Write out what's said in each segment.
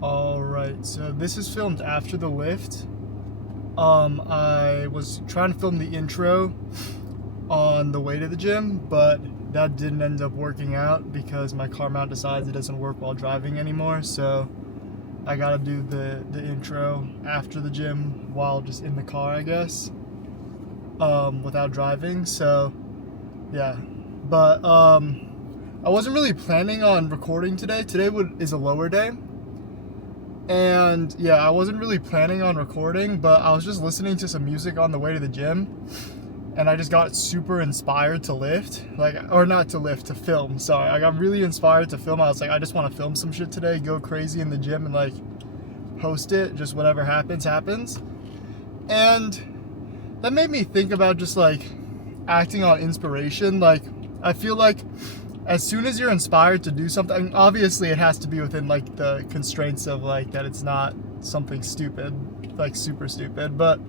Alright, so this is filmed after the lift. I was trying to film the intro on the way to the gym, but that didn't end up working out because my car mount decides it doesn't work while driving anymore, so I gotta do the intro after the gym while just in the car, I guess, without driving, so yeah. But I wasn't really planning on recording today. Today is a lower day. And yeah, I wasn't really planning on recording, but I was just listening to some music on the way to the gym, and I just got super inspired to lift, to film. Sorry, I got really inspired to film. I was like, I just want to film some shit today, go crazy in the gym and like post it, just whatever happens. And that made me think about just like acting on inspiration. Like, I feel like as soon as you're inspired to do something, obviously it has to be within like the constraints of like that it's not something stupid, like super stupid, but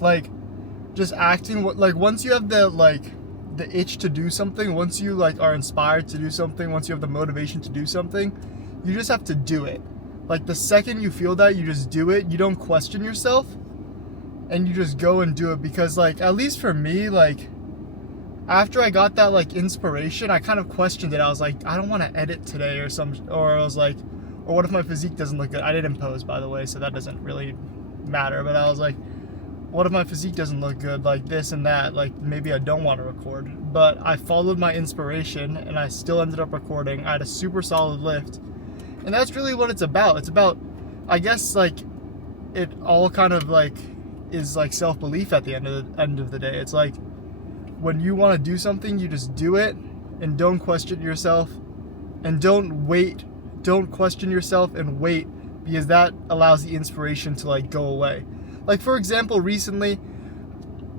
like just acting like once you have the itch to do something, once you like are inspired to do something, once you have the motivation to do something, you just have to do it. Like the second you feel that, you just do it. You don't question yourself and you just go and do it, because like at least for me, like after I got that like inspiration, I kind of questioned it. I was like, I don't want to edit today or I was like, or what if my physique doesn't look good? I didn't pose, by the way, so that doesn't really matter. But I was like, what if my physique doesn't look good? Like this and that, like maybe I don't want to record. But I followed my inspiration and I still ended up recording. I had a super solid lift. And that's really what it's about. It's about, I guess, like it all kind of like is like self-belief at the end of the day. It's like, when you want to do something, you just do it and don't question yourself, and don't question yourself and wait, because that allows the inspiration to like go away. Like for example, recently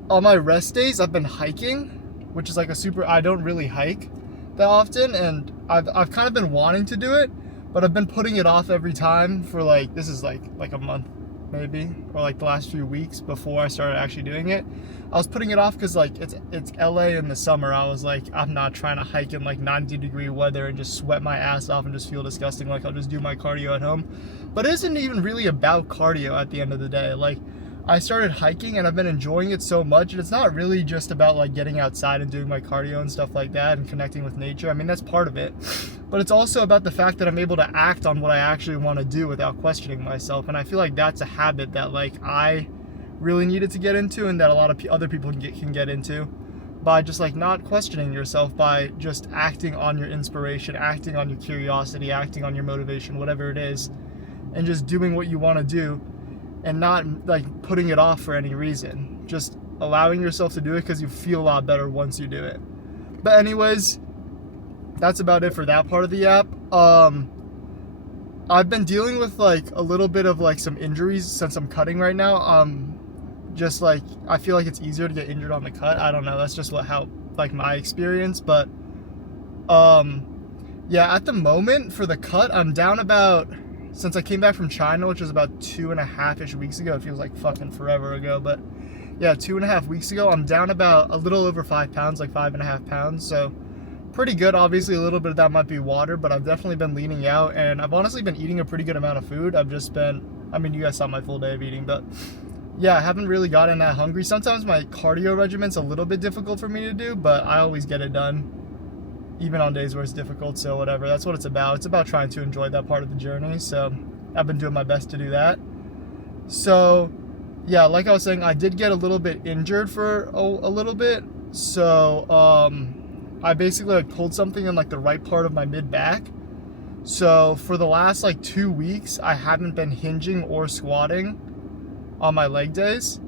on my rest days I've been hiking, which is like I don't really hike that often, and I've kind of been wanting to do it, but I've been putting it off every time for like, this is like a month maybe, or like the last few weeks before I started actually doing it. I was putting it off because like it's LA in the summer. I was like, I'm not trying to hike in like 90-degree weather and just sweat my ass off and just feel disgusting. Like, I'll just do my cardio at home. But it isn't even really about cardio at the end of the day. Like, I started hiking and I've been enjoying it so much, and it's not really just about like getting outside and doing my cardio and stuff like that and connecting with nature. I mean, that's part of it, but it's also about the fact that I'm able to act on what I actually want to do without questioning myself. And I feel like that's a habit that like I really needed to get into, and that a lot of other people can get into, by just like not questioning yourself, by just acting on your inspiration, acting on your curiosity, acting on your motivation, whatever it is, and just doing what you want to do, and not like putting it off for any reason. Just allowing yourself to do it because you feel a lot better once you do it. But anyways, that's about it for that part of the app. I've been dealing with like a little bit of like some injuries since I'm cutting right now. Just like I feel like it's easier to get injured on the cut. I don't know. That's just how like my experience. But yeah, at the moment for the cut, I'm down about, since I came back from China, which was about 2.5-ish weeks ago. It feels like fucking forever ago, but yeah, 2.5 weeks ago, I'm down about a little over 5 pounds, like 5.5 pounds. So pretty good. Obviously a little bit of that might be water, but I've definitely been leaning out, and I've honestly been eating a pretty good amount of food. I've just been, I mean, you guys saw my full day of eating, but yeah, I haven't really gotten that hungry. Sometimes my cardio regimen's a little bit difficult for me to do, but I always get it done, even on days where it's difficult. So whatever, that's what it's about. It's about trying to enjoy that part of the journey. So I've been doing my best to do that. So yeah, like I was saying, I did get a little bit injured for a little bit. So I basically like pulled something in like the right part of my mid back. So for the last like 2 weeks, I haven't been hinging or squatting on my leg days.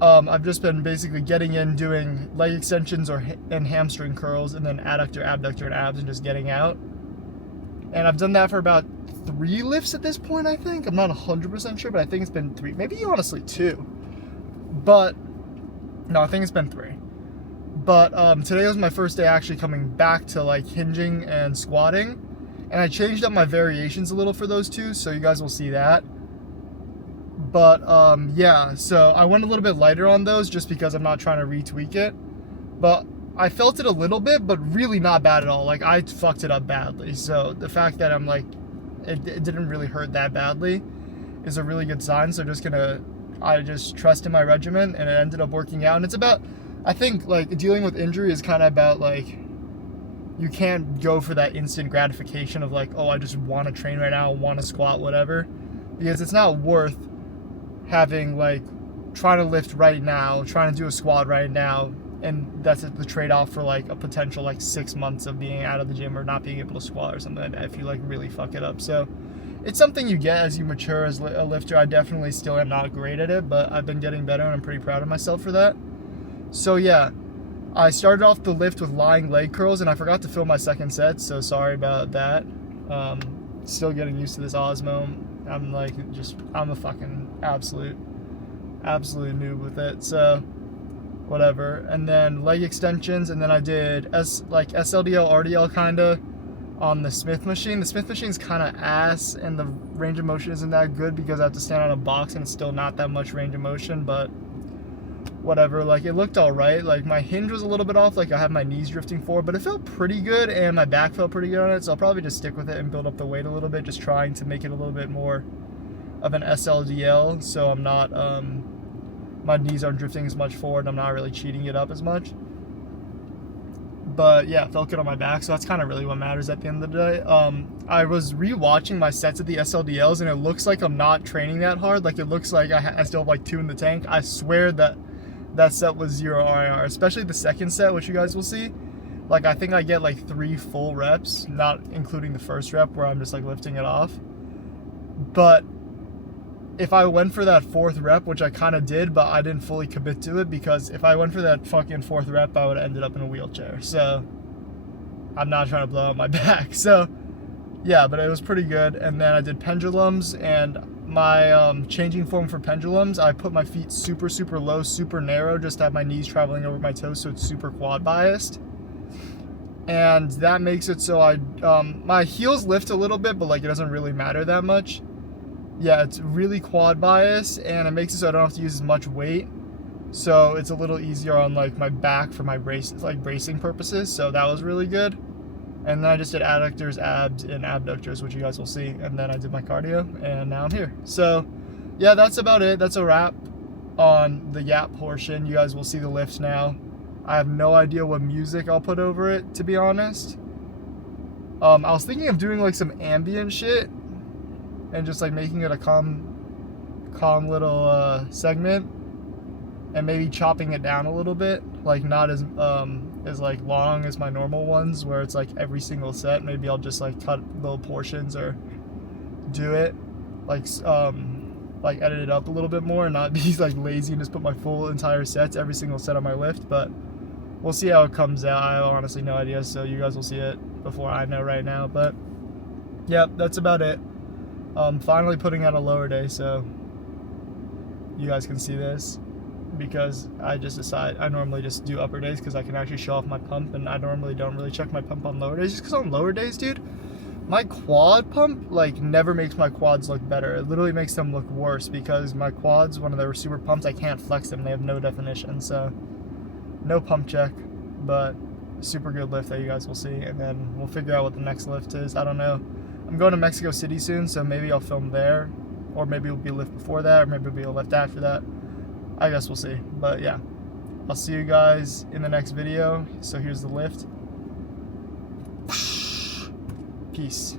I've just been basically getting in, doing leg extensions and hamstring curls, and then adductor, abductor, and abs, and just getting out. And I've done that for about 3 lifts at this point, I think. I'm not 100% sure, but I think it's been 3. Maybe honestly 2. But no, I think it's been 3. But today was my first day actually coming back to like hinging and squatting, and I changed up my variations a little for those 2, so you guys will see that. But yeah, so I went a little bit lighter on those just because I'm not trying to retweak it. But I felt it a little bit, but really not bad at all. Like, I fucked it up badly. So the fact that I'm like, it didn't really hurt that badly is a really good sign. So I just trust in my regimen, and it ended up working out. And it's about, I think, like, dealing with injury is kind of about, like, you can't go for that instant gratification of like, oh, I just want to train right now, want to squat, whatever, because it's not worth having, like, trying to lift right now, trying to do a squat right now, and that's the trade-off for like a potential like 6 months of being out of the gym or not being able to squat or something like that if you like really fuck it up. So it's something you get as you mature as a lifter. I definitely still am not great at it, but I've been getting better, and I'm pretty proud of myself for that. So yeah, I started off the lift with lying leg curls, and I forgot to film my second set, so sorry about that. Still getting used to this Osmo. I'm a fucking absolute noob with it, so whatever. And then leg extensions, and then I did SLDL, RDL kinda on the Smith machine. The Smith machine's kinda ass, and the range of motion isn't that good because I have to stand on a box, and it's still not that much range of motion, but whatever. Like, it looked all right. Like, my hinge was a little bit off, like I had my knees drifting forward, but it felt pretty good, and my back felt pretty good on it, so I'll probably just stick with it and build up the weight a little bit, just trying to make it a little bit more of an SLDL, so I'm not my knees aren't drifting as much forward, and I'm not really cheating it up as much. But yeah, it felt good on my back, so that's kind of really what matters at the end of the day. I was re-watching my sets of the SLDLs, and it looks like I'm not training that hard. Like, it looks like I still have like 2 in the tank. I swear that set was 0 RIR, especially the second set, which you guys will see. Like, I think I get like 3 full reps, not including the first rep where I'm just like lifting it off. But if I went for that 4th rep, which I kind of did, but I didn't fully commit to it, because if I went for that fucking 4th rep, I would have ended up in a wheelchair. So I'm not trying to blow out my back. So yeah, but it was pretty good. And then I did pendulums, and my changing form for pendulums, I put my feet super, super low, super narrow, just to have my knees traveling over my toes, so it's super quad biased. And that makes it so my heels lift a little bit, but like, it doesn't really matter that much. Yeah, it's really quad bias, and it makes it so I don't have to use as much weight. So it's a little easier on like my back for my bracing purposes. So that was really good. And then I just did adductors, abs, and abductors, which you guys will see. And then I did my cardio, and now I'm here. So yeah, that's about it. That's a wrap on the YAP portion. You guys will see the lifts now. I have no idea what music I'll put over it, to be honest. I was thinking of doing like some ambient shit and just like making it a calm little segment, and maybe chopping it down a little bit, like not as like long as my normal ones where it's like every single set. Maybe I'll just like cut little portions, or do it like edit it up a little bit more, and not be like lazy and just put my full entire sets every single set on my lift. But we'll see how it comes out. I have honestly no idea, so you guys will see it before I know right now. But yeah, that's about it. Finally putting out a lower day, so you guys can see this, because I normally just do upper days because I can actually show off my pump, and I normally don't really check my pump on lower days, just because on lower days, dude, my quad pump like never makes my quads look better. It literally makes them look worse, because my quads, when they're super pumped, I can't flex them. They have no definition, so no pump check, but super good lift that you guys will see. And then we'll figure out what the next lift is. I don't know. I'm going to Mexico City soon, so maybe I'll film there, or maybe it'll be a lift before that, or maybe it'll be a lift after that. I guess we'll see. But yeah, I'll see you guys in the next video. So here's the lift. Peace.